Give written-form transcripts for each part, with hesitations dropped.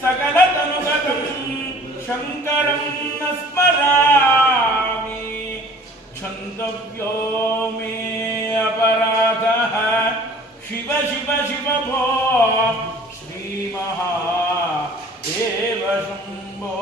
सकलतनुगतं शङ्करं न स्मरामि क्षन्तव्यो मे अपराधः शिव शिव शिव भो श्रीमहादेव शम्भो।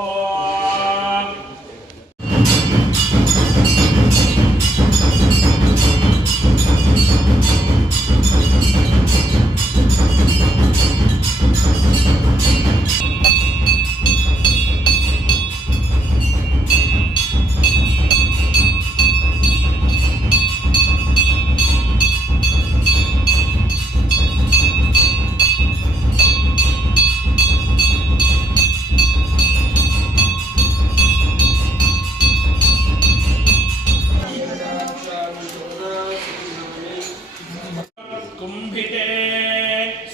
कुंभिते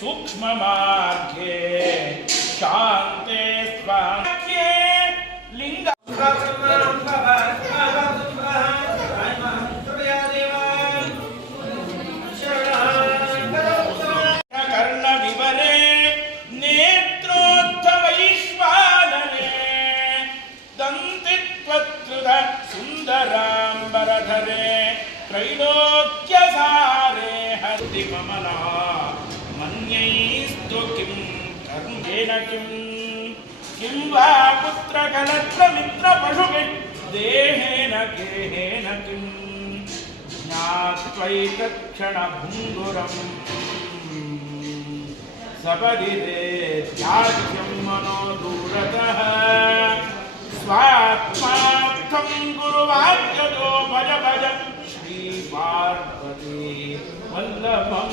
सूक्ष्म मार्गे शांते स्वाक्ये लिंग कर्ण विवरे नेत्रोत्थवैश्वानरे दन्तित्वत्कृत सुन्दराम्बरधरे त्रैलोक्यसारे हस्तिकमला मन्यैस्तु किं कर्मेण किं वा पुत्रकलत्रमित्रपशुदेहेन गेहेन किं ज्ञात्वैतत्क्षणभुङ्गुरं सपदिरे त्याज्यं मनो दूरतः स्वात्मार्थं गुरुवाक्यतो भज भज पार्वती वल्लभं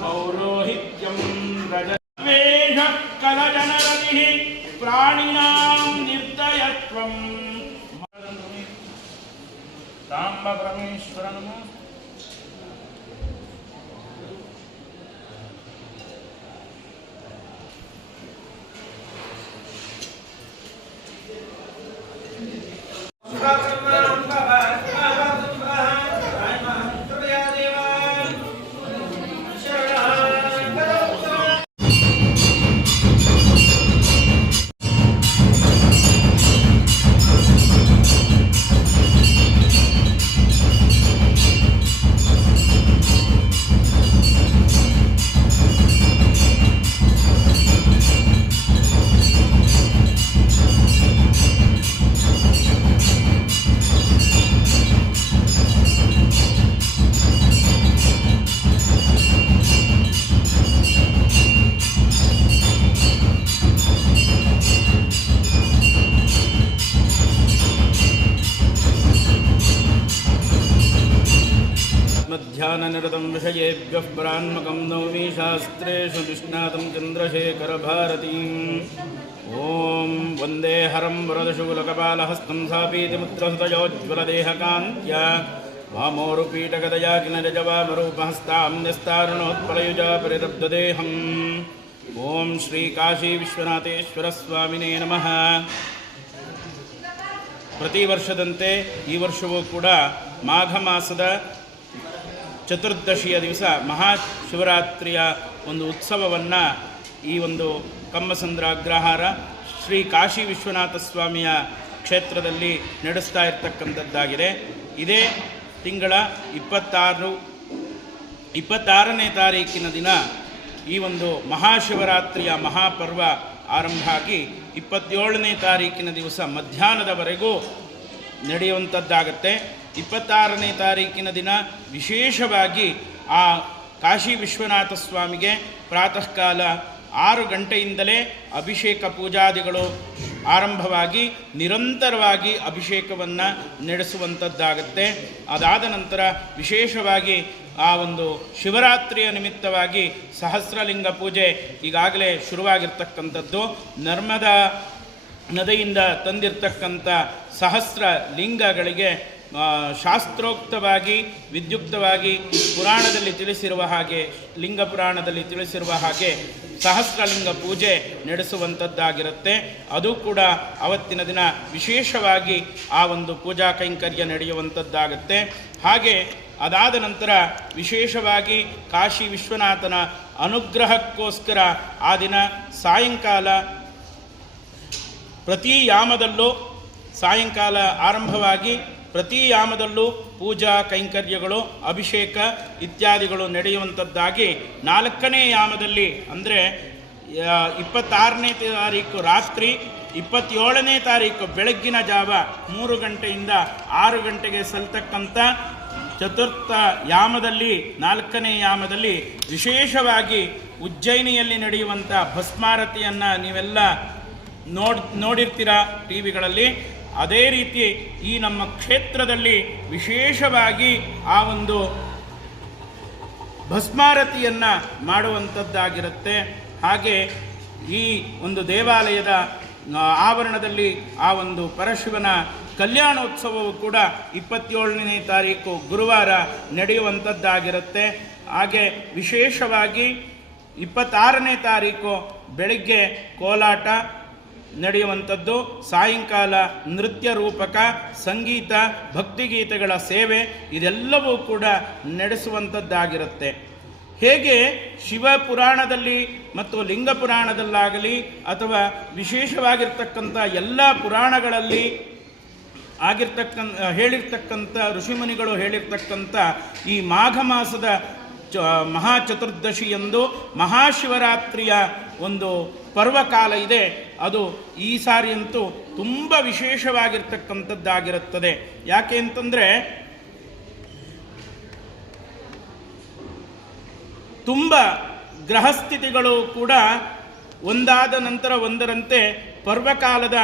पौरोहित्यं रजवेश कलजनरतिः प्राणिनां निर्दयत्वं राम परमेश्वर नमो। ध्याननिरतं विषयेभ्यः परान्मकं नौमि शास्त्रेषु निष्णातं चन्द्रशेखरभारतीम् ॐ वन्दे हरं वरदशूलकपालहस्तं सापीतिमुत्रसुतयोज्ज्वलदेहकान्त्या वामोरुपीठगदया किनरजवामरूपहस्तां न्यस्तारुणोत्पलयुजा परिरब्धदेहम् ॐ श्रीकाशीविश्वनाथेश्वरस्वामिने नमः। ಪ್ರತಿ ವರ್ಷದಂತೆ ಈ ವರ್ಷವೂ ಕೂಡ ಮಾಘ ಮಾಸದ ಚತುರ್ದಶಿಯ ದಿವಸ ಮಹಾಶಿವರಾತ್ರಿಯ ಒಂದು ಉತ್ಸವವನ್ನು ಈ ಒಂದು ಕಮ್ಮಸಂದ್ರ ಅಗ್ರಹಾರ ಶ್ರೀ ಕಾಶಿ ವಿಶ್ವನಾಥ ಸ್ವಾಮಿಯ ಕ್ಷೇತ್ರದಲ್ಲಿ ನಡೆಸ್ತಾ ಇರತಕ್ಕಂಥದ್ದಾಗಿದೆ. ಇದೇ ತಿಂಗಳ 26ನೇ ತಾರೀಕಿನ ದಿನ ಈ ಒಂದು ಮಹಾಶಿವರಾತ್ರಿಯ ಮಹಾಪರ್ವ ಆರಂಭ ಆಗಿ 27ನೇ ತಾರೀಕಿನ ದಿವಸ ಮಧ್ಯಾಹ್ನದವರೆಗೂ ನಡೆಯುವಂಥದ್ದಾಗತ್ತೆ. 26ನೇ ತಾರೀಕಿನ ದಿನ ವಿಶೇಷವಾಗಿ ಆ ಕಾಶಿ ವಿಶ್ವನಾಥ ಸ್ವಾಮಿಗೆ ಪ್ರಾತಃ ಕಾಲ 6 ಗಂಟೆಯಿಂದಲೇ ಅಭಿಷೇಕ ಪೂಜಾದಿಗಳು ಆರಂಭವಾಗಿ ನಿರಂತರವಾಗಿ ಅಭಿಷೇಕವನ್ನು ನಡೆಸುವಂಥದ್ದಾಗತ್ತೆ. ಅದಾದ ನಂತರ ವಿಶೇಷವಾಗಿ ಆ ಒಂದು ಶಿವರಾತ್ರಿಯ ನಿಮಿತ್ತವಾಗಿ ಸಹಸ್ರಲಿಂಗ ಪೂಜೆ ಈಗಾಗಲೇ ಶುರುವಾಗಿರ್ತಕ್ಕಂಥದ್ದು. ನರ್ಮದಾ ನದಿಯಿಂದ ತಂದಿರತಕ್ಕಂಥ ಸಹಸ್ರ ಲಿಂಗಗಳಿಗೆ ಶಾಸ್ತ್ರೋಕ್ತವಾಗಿ ವಿದ್ಯುಕ್ತವಾಗಿ ಪುರಾಣದಲ್ಲಿ ತಿಳಿಸಿರುವ ಹಾಗೆ ಲಿಂಗ ಪುರಾಣದಲ್ಲಿ ತಿಳಿಸಿರುವ ಹಾಗೆ ಸಹಸ್ರಲಿಂಗ ಪೂಜೆ ನಡೆಸುವಂಥದ್ದಾಗಿರುತ್ತೆ. ಅದು ಕೂಡ ಅವತ್ತಿನ ದಿನ ವಿಶೇಷವಾಗಿ ಆ ಒಂದು ಪೂಜಾ ಕೈಂಕರ್ಯ ನಡೆಯುವಂಥದ್ದಾಗುತ್ತೆ. ಹಾಗೆ ಅದಾದ ನಂತರ ವಿಶೇಷವಾಗಿ ಕಾಶಿ ವಿಶ್ವನಾಥನ ಅನುಗ್ರಹಕ್ಕೋಸ್ಕರ ಆ ದಿನ ಸಾಯಂಕಾಲ ಪ್ರತಿ ಯಾಮದಲ್ಲೂ ಸಾಯಂಕಾಲ ಆರಂಭವಾಗಿ ಪ್ರತಿ ಯಾಮದಲ್ಲೂ ಪೂಜಾ ಕೈಂಕರ್ಯಗಳು, ಅಭಿಷೇಕ ಇತ್ಯಾದಿಗಳು ನಡೆಯುವಂಥದ್ದಾಗಿ 4ನೇ ಯಾಮದಲ್ಲಿ ಅಂದರೆ 26ನೇ ತಾರೀಕು ರಾತ್ರಿ, 27ನೇ ತಾರೀಕು ಬೆಳಗ್ಗಿನ ಜಾವ 3 ಗಂಟೆಯಿಂದ 6 ಗಂಟೆಗೆ ಸಲ್ತಕ್ಕಂಥ ಚತುರ್ಥ ಯಾಮದಲ್ಲಿ 4ನೇ ಯಾಮದಲ್ಲಿ ವಿಶೇಷವಾಗಿ ಉಜ್ಜಯಿನಿಯಲ್ಲಿ ನಡೆಯುವಂಥ ಭಸ್ಮಾರತಿಯನ್ನು ನೀವೆಲ್ಲ ನೋಡಿರ್ತೀರ ಟಿ ವಿಗಳಲ್ಲಿ. ಅದೇ ರೀತಿ ಈ ನಮ್ಮ ಕ್ಷೇತ್ರದಲ್ಲಿ ವಿಶೇಷವಾಗಿ ಆ ಒಂದು ಭಸ್ಮಾರತಿಯನ್ನು ಮಾಡುವಂಥದ್ದಾಗಿರುತ್ತೆ. ಹಾಗೆ ಈ ಒಂದು ದೇವಾಲಯದ ಆವರಣದಲ್ಲಿ ಆ ಒಂದು ಪರಶಿವನ ಕಲ್ಯಾಣೋತ್ಸವವು ಕೂಡ 27ನೇ ತಾರೀಕು ಗುರುವಾರ ನಡೆಯುವಂಥದ್ದಾಗಿರುತ್ತೆ. ಹಾಗೆ ವಿಶೇಷವಾಗಿ 26ನೇ ತಾರೀಕು ಬೆಳಗ್ಗೆ ಕೋಲಾಟ ನಡೆಯುವಂಥದ್ದು, ಸಾಯಂಕಾಲ ನೃತ್ಯ ರೂಪಕ, ಸಂಗೀತ, ಭಕ್ತಿಗೀತೆಗಳ ಸೇವೆ ಇದೆಲ್ಲವೂ ಕೂಡ ನಡೆಸುವಂಥದ್ದಾಗಿರುತ್ತೆ. ಹೇಗೆ ಶಿವಪುರಾಣದಲ್ಲಿ ಮತ್ತು ಲಿಂಗ ಪುರಾಣದಲ್ಲಾಗಲಿ ಅಥವಾ ವಿಶೇಷವಾಗಿರ್ತಕ್ಕಂಥ ಎಲ್ಲ ಪುರಾಣಗಳಲ್ಲಿ ಹೇಳಿರ್ತಕ್ಕಂಥ ಋಷಿಮುನಿಗಳು ಹೇಳಿರ್ತಕ್ಕಂಥ ಈ ಮಾಘ ಮಾಸದ ಮಹಾಚತುರ್ದಶಿಯಂದು ಮಹಾಶಿವರಾತ್ರಿಯ ಒಂದು ಪರ್ವಕಾಲ ಇದೆ. ಅದು ಈ ಸಾರಿಯಂತೂ ತುಂಬ ವಿಶೇಷವಾಗಿರ್ತಕ್ಕಂಥದ್ದಾಗಿರುತ್ತದೆ. ಯಾಕೆ ಅಂತಂದರೆ ತುಂಬ ಗ್ರಹಸ್ಥಿತಿಗಳು ಕೂಡ ಒಂದಾದ ನಂತರ ಒಂದರಂತೆ ಪರ್ವಕಾಲದ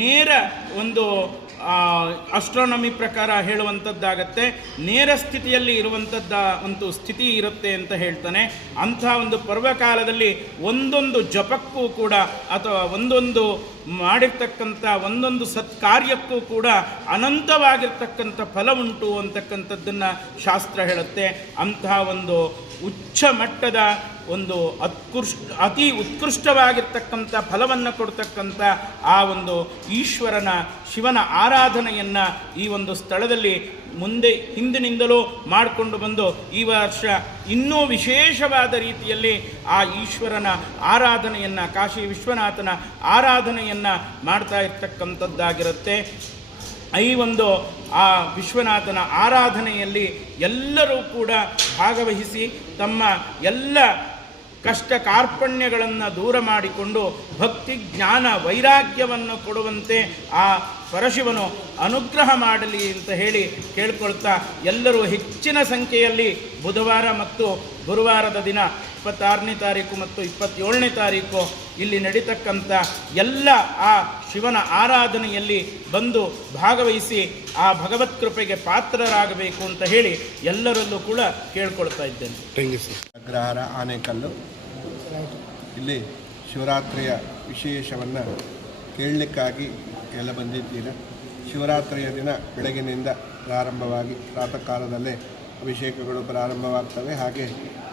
ನೇರ ಒಂದು ಅಸ್ಟ್ರಾನಮಿ ಪ್ರಕಾರ ಹೇಳುವಂಥದ್ದಾಗತ್ತೆ. ನೇರ ಸ್ಥಿತಿಯಲ್ಲಿ ಇರುವಂಥದ್ದ ಒಂದು ಸ್ಥಿತಿ ಇರುತ್ತೆ ಅಂತ ಹೇಳ್ತಾನೆ. ಅಂಥ ಒಂದು ಪರ್ವಕಾಲದಲ್ಲಿ ಒಂದೊಂದು ಜಪಕ್ಕೂ ಕೂಡ ಅಥವಾ ಒಂದೊಂದು ಮಾಡಿರ್ತಕ್ಕಂಥ ಒಂದೊಂದು ಸತ್ಕಾರ್ಯಕ್ಕೂ ಕೂಡ ಅನಂತವಾಗಿರ್ತಕ್ಕಂಥ ಫಲ ಉಂಟು ಅಂತಕ್ಕಂಥದ್ದನ್ನು ಶಾಸ್ತ್ರ ಹೇಳುತ್ತೆ. ಅಂತಹ ಒಂದು ಉಚ್ಚ ಮಟ್ಟದ ಒಂದು ಅತಿ ಉತ್ಕೃಷ್ಟವಾಗಿರ್ತಕ್ಕಂಥ ಫಲವನ್ನು ಕೊಡ್ತಕ್ಕಂಥ ಆ ಒಂದು ಈಶ್ವರನ ಶಿವನ ಆರಾಧನೆಯನ್ನು ಈ ಒಂದು ಸ್ಥಳದಲ್ಲಿ ಹಿಂದಿನಿಂದಲೂ ಮಾಡಿಕೊಂಡು ಬಂದು ಈ ವರ್ಷ ಇನ್ನೂ ವಿಶೇಷವಾದ ರೀತಿಯಲ್ಲಿ ಆ ಈಶ್ವರನ ಆರಾಧನೆಯನ್ನು, ಕಾಶಿ ವಿಶ್ವನಾಥನ ಆರಾಧನೆಯನ್ನು ಮಾಡ್ತಾ ಇರ್ತಕ್ಕಂಥದ್ದಾಗಿರುತ್ತೆ. ಈ ಒಂದು ಆ ವಿಶ್ವನಾಥನ ಆರಾಧನೆಯಲ್ಲಿ ಎಲ್ಲರೂ ಕೂಡ ಭಾಗವಹಿಸಿ ತಮ್ಮ ಎಲ್ಲ ಕಷ್ಟ ಕಾರ್ಪಣ್ಯಗಳನ್ನು ದೂರ ಮಾಡಿಕೊಂಡು ಭಕ್ತಿ ಜ್ಞಾನ ವೈರಾಗ್ಯವನ್ನು ಕೊಡುವಂತೆ ಆ ಪರಶಿವನು ಅನುಗ್ರಹ ಮಾಡಲಿ ಅಂತ ಹೇಳಿ ಕೇಳ್ಕೊಳ್ತಾ, ಎಲ್ಲರೂ ಹೆಚ್ಚಿನ ಸಂಖ್ಯೆಯಲ್ಲಿ ಬುಧವಾರ ಮತ್ತು ಗುರುವಾರದ ದಿನ 26ನೇ ತಾರೀಕು ಮತ್ತು 27ನೇ ತಾರೀಕು ಇಲ್ಲಿ ನಡೀತಕ್ಕಂಥ ಎಲ್ಲ ಆ ಶಿವನ ಆರಾಧನೆಯಲ್ಲಿ ಬಂದು ಭಾಗವಹಿಸಿ ಆ ಭಗವತ್ ಕೃಪೆಗೆ ಪಾತ್ರರಾಗಬೇಕು ಅಂತ ಹೇಳಿ ಎಲ್ಲರಲ್ಲೂ ಕೂಡ ಕೇಳ್ಕೊಳ್ತಾ ಇದ್ದೇನೆ. ಅಗ್ರಹಾರ ಆನೆಕಲ್ಲು ಇಲ್ಲಿ ಶಿವರಾತ್ರಿಯ ವಿಶೇಷವನ್ನು ಕೇಳಲಿಕ್ಕಾಗಿ ಎಲ್ಲ ಬಂದಿದ್ದೀರ. ಶಿವರಾತ್ರಿಯ ದಿನ ಬೆಳಗಿನಿಂದ ಪ್ರಾರಂಭವಾಗಿ ಪ್ರಾತಃ ಕಾಲದಲ್ಲೇ ಅಭಿಷೇಕಗಳು ಪ್ರಾರಂಭವಾಗ್ತವೆ. ಹಾಗೆ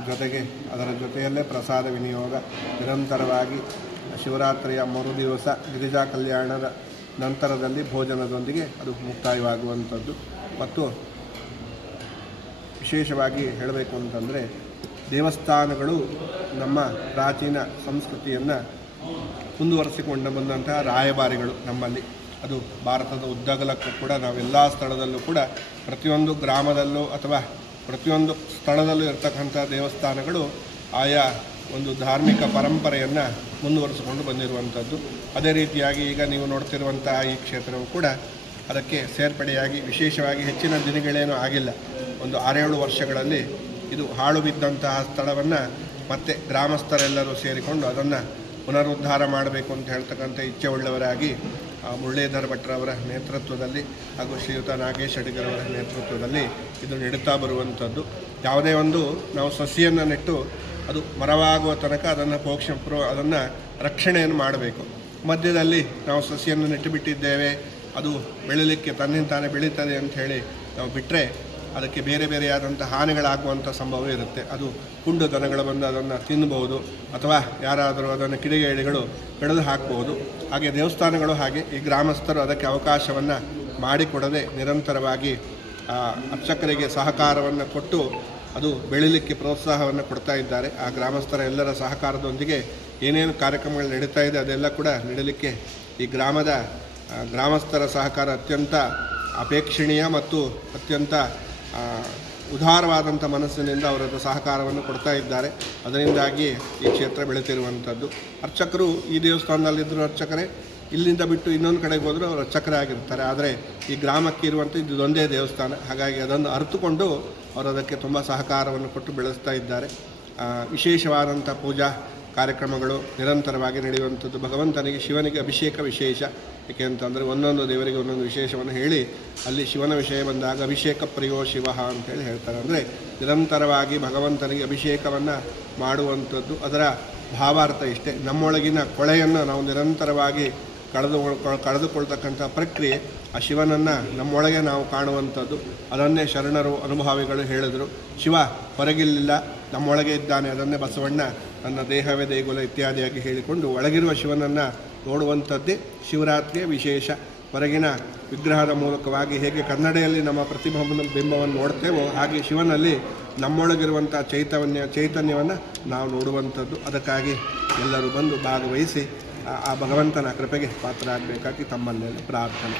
ಜೊತೆಗೆ ಅದರ ಜೊತೆಯಲ್ಲೇ ಪ್ರಸಾದ ವಿನಿಯೋಗ ನಿರಂತರವಾಗಿ ಶಿವರಾತ್ರಿಯ ಮರುದಿವಸ ಗಿರಿಜಾ ಕಲ್ಯಾಣದ ನಂತರದಲ್ಲಿ ಭೋಜನದೊಂದಿಗೆ ಅದು ಮುಕ್ತಾಯವಾಗುವಂಥದ್ದು. ಮತ್ತು ವಿಶೇಷವಾಗಿ ಹೇಳಬೇಕು ಅಂತಂದರೆ ದೇವಸ್ಥಾನಗಳು ನಮ್ಮ ಪ್ರಾಚೀನ ಸಂಸ್ಕೃತಿಯನ್ನು ಮುಂದುವರಿಸಿಕೊಂಡು ಬಂದಂತಹ ರಾಯಭಾರಿಗಳು ನಮ್ಮಲ್ಲಿ. ಅದು ಭಾರತದ ಉದ್ದಗಲಕ್ಕೂ ಕೂಡ ನಾವೆಲ್ಲ ಸ್ಥಳದಲ್ಲೂ ಕೂಡ ಪ್ರತಿಯೊಂದು ಗ್ರಾಮದಲ್ಲೂ ಅಥವಾ ಪ್ರತಿಯೊಂದು ಸ್ಥಳದಲ್ಲೂ ಇರ್ತಕ್ಕಂಥ ದೇವಸ್ಥಾನಗಳು ಆಯಾ ಒಂದು ಧಾರ್ಮಿಕ ಪರಂಪರೆಯನ್ನು ಮುಂದುವರಿಸಿಕೊಂಡು ಬಂದಿರುವಂಥದ್ದು. ಅದೇ ರೀತಿಯಾಗಿ ಈಗ ನೀವು ನೋಡ್ತಿರುವಂತಹ ಈ ಕ್ಷೇತ್ರವು ಕೂಡ ಅದಕ್ಕೆ ಸೇರ್ಪಡೆಯಾಗಿ ವಿಶೇಷವಾಗಿ ಹೆಚ್ಚಿನ ದಿನಗಳೇನೂ ಆಗಿಲ್ಲ. ಒಂದು 6-7 ವರ್ಷಗಳಲ್ಲಿ ಇದು ಹಾಳು ಬಿದ್ದಂತಹ ಸ್ಥಳವನ್ನು ಮತ್ತೆ ಗ್ರಾಮಸ್ಥರೆಲ್ಲರೂ ಸೇರಿಕೊಂಡು ಅದನ್ನು ಪುನರುದ್ಧಾರ ಮಾಡಬೇಕು ಅಂತ ಹೇಳ್ತಕ್ಕಂಥ ಇಚ್ಛೆ ಉಳ್ಳವರಾಗಿ ಮುರಳೀಧರ ಭಟ್ರವರ ನೇತೃತ್ವದಲ್ಲಿ ಹಾಗೂ ಶ್ರೀಯುತ ನಾಗೇಶ್ ಅಡಿಗರವರ ನೇತೃತ್ವದಲ್ಲಿ ಇದು ನಡೀತಾ ಬರುವಂಥದ್ದು. ಯಾವುದೇ ಒಂದು ನಾವು ಸಸಿಯನ್ನು ನೆಟ್ಟು ಅದು ಮರವಾಗುವ ತನಕ ಅದನ್ನು ರಕ್ಷಣೆಯನ್ನು ಮಾಡಬೇಕು. ಮಧ್ಯದಲ್ಲಿ ನಾವು ಸಸಿಯನ್ನು ನೆಟ್ಟು ಬಿಟ್ಟಿದ್ದೇವೆ, ಅದು ಬೆಳೀಲಿಕ್ಕೆ ತನ್ನಿಂತಾನೇ ಬೆಳೀತದೆ ಅಂಥೇಳಿ ನಾವು ಬಿಟ್ಟರೆ ಅದಕ್ಕೆ ಬೇರೆ ಬೇರೆಯಾದಂಥ ಹಾನಿಗಳಾಗುವಂಥ ಸಂಭವ ಇರುತ್ತೆ. ಅದು ಕುಂಡು ದನಗಳು ಬಂದು ಅದನ್ನು ತಿನ್ನಬಹುದು ಅಥವಾ ಯಾರಾದರೂ ಅದನ್ನು ಕಿಡಿಗೇಡಿಗಳು ಕಡಿದು ಹಾಕ್ಬೋದು. ಹಾಗೆ ದೇವಸ್ಥಾನಗಳು ಹಾಗೆ ಈ ಗ್ರಾಮಸ್ಥರು ಅದಕ್ಕೆ ಅವಕಾಶವನ್ನು ಮಾಡಿಕೊಡದೆ ನಿರಂತರವಾಗಿ ಅರ್ಚಕರಿಗೆ ಸಹಕಾರವನ್ನು ಕೊಟ್ಟು ಅದು ಬೆಳೀಲಿಕ್ಕೆ ಪ್ರೋತ್ಸಾಹವನ್ನು ಕೊಡ್ತಾ ಇದ್ದಾರೆ. ಆ ಗ್ರಾಮಸ್ಥರ ಎಲ್ಲರ ಸಹಕಾರದೊಂದಿಗೆ ಏನೇನು ಕಾರ್ಯಕ್ರಮಗಳು ನಡೀತಾ ಇದೆ ಅದೆಲ್ಲ ಕೂಡ ನಡೀಲಿಕ್ಕೆ ಈ ಗ್ರಾಮಸ್ಥರ ಸಹಕಾರ ಅತ್ಯಂತ ಅಪೇಕ್ಷಣೀಯ ಮತ್ತು ಅತ್ಯಂತ ಉದಾರವಾದಂಥ ಮನಸ್ಸಿನಿಂದ ಅವರದ್ದು ಸಹಕಾರವನ್ನು ಕೊಡ್ತಾ ಇದ್ದಾರೆ. ಅದರಿಂದಾಗಿ ಈ ಕ್ಷೇತ್ರ ಬೆಳೀತಿರುವಂಥದ್ದು. ಅರ್ಚಕರು ಈ ದೇವಸ್ಥಾನದಲ್ಲಿದ್ದರೂ ಅರ್ಚಕರೇ, ಇಲ್ಲಿಂದ ಬಿಟ್ಟು ಇನ್ನೊಂದು ಕಡೆಗೆ ಹೋದರೂ ಅವರು ಅರ್ಚಕರೇ ಆಗಿರ್ತಾರೆ. ಆದರೆ ಈ ಗ್ರಾಮಕ್ಕೆ ಇರುವಂಥ ಇದೊಂದೇ ದೇವಸ್ಥಾನ, ಹಾಗಾಗಿ ಅದನ್ನು ಅರಿತುಕೊಂಡು ಅವರು ಅದಕ್ಕೆ ತುಂಬ ಸಹಕಾರವನ್ನು ಕೊಟ್ಟು ಬೆಳೆಸ್ತಾ ಇದ್ದಾರೆ. ವಿಶೇಷವಾದಂಥ ಪೂಜಾ ಕಾರ್ಯಕ್ರಮಗಳು ನಿರಂತರವಾಗಿ ನಡೆಯುವಂಥದ್ದು. ಭಗವಂತನಿಗೆ ಶಿವನಿಗೆ ಅಭಿಷೇಕ ವಿಶೇಷ. ಏಕೆ ಅಂತಂದರೆ ಒಂದೊಂದು ದೇವರಿಗೆ ಒಂದೊಂದು ವಿಶೇಷವನ್ನು ಹೇಳಿ ಅಲ್ಲಿ ಶಿವನ ವಿಷಯ ಬಂದಾಗ ಅಭಿಷೇಕ ಪ್ರಿಯೋ ಶಿವ ಅಂತೇಳಿ ಹೇಳ್ತಾರೆ. ಅಂದರೆ ನಿರಂತರವಾಗಿ ಭಗವಂತನಿಗೆ ಅಭಿಷೇಕವನ್ನು ಮಾಡುವಂಥದ್ದು. ಅದರ ಭಾವಾರ್ಥ ಇಷ್ಟೇ. ನಮ್ಮೊಳಗಿನ ಕೊಳೆಯನ್ನು ನಾವು ನಿರಂತರವಾಗಿ ಕಳೆದುಕೊಳ್ತಕ್ಕಂಥ ಪ್ರಕ್ರಿಯೆ ಆ ಶಿವನನ್ನು ನಮ್ಮೊಳಗೆ ನಾವು ಕಾಣುವಂಥದ್ದು. ಅದನ್ನೇ ಶರಣರು ಅನುಭಾವಿಗಳು ಹೇಳಿದರು. ಶಿವ ಹೊರಗಿಲ್ಲ, ನಮ್ಮೊಳಗೆ ಇದ್ದಾನೆ. ಅದನ್ನೇ ಬಸವಣ್ಣ ನನ್ನ ದೇಹವೇ ದೇಗುಲ ಇತ್ಯಾದಿಯಾಗಿ ಹೇಳಿಕೊಂಡು ಒಳಗಿರುವ ಶಿವನನ್ನು ನೋಡುವಂಥದ್ದೇ ಶಿವರಾತ್ರಿಯ ವಿಶೇಷ. ಹೊರಗಿನ ವಿಗ್ರಹದ ಮೂಲಕವಾಗಿ ಹೇಗೆ ಕನ್ನಡಿಯಲ್ಲಿ ನಮ್ಮ ಬಿಂಬವನ್ನು ನೋಡ್ತೇವೋ ಹಾಗೆ ಶಿವನಲ್ಲಿ ನಮ್ಮೊಳಗಿರುವಂಥ ಚೈತನ್ಯವನ್ನು ನಾವು ನೋಡುವಂಥದ್ದು. ಅದಕ್ಕಾಗಿ ಎಲ್ಲರೂ ಬಂದು ಭಾಗವಹಿಸಿ ಆ ಭಗವಂತನ ಕೃಪೆಗೆ ಪಾತ್ರರಾಗಬೇಕಾಗಿ ತಮ್ಮಲ್ಲೆಲ್ಲ ಪ್ರಾರ್ಥನೆ.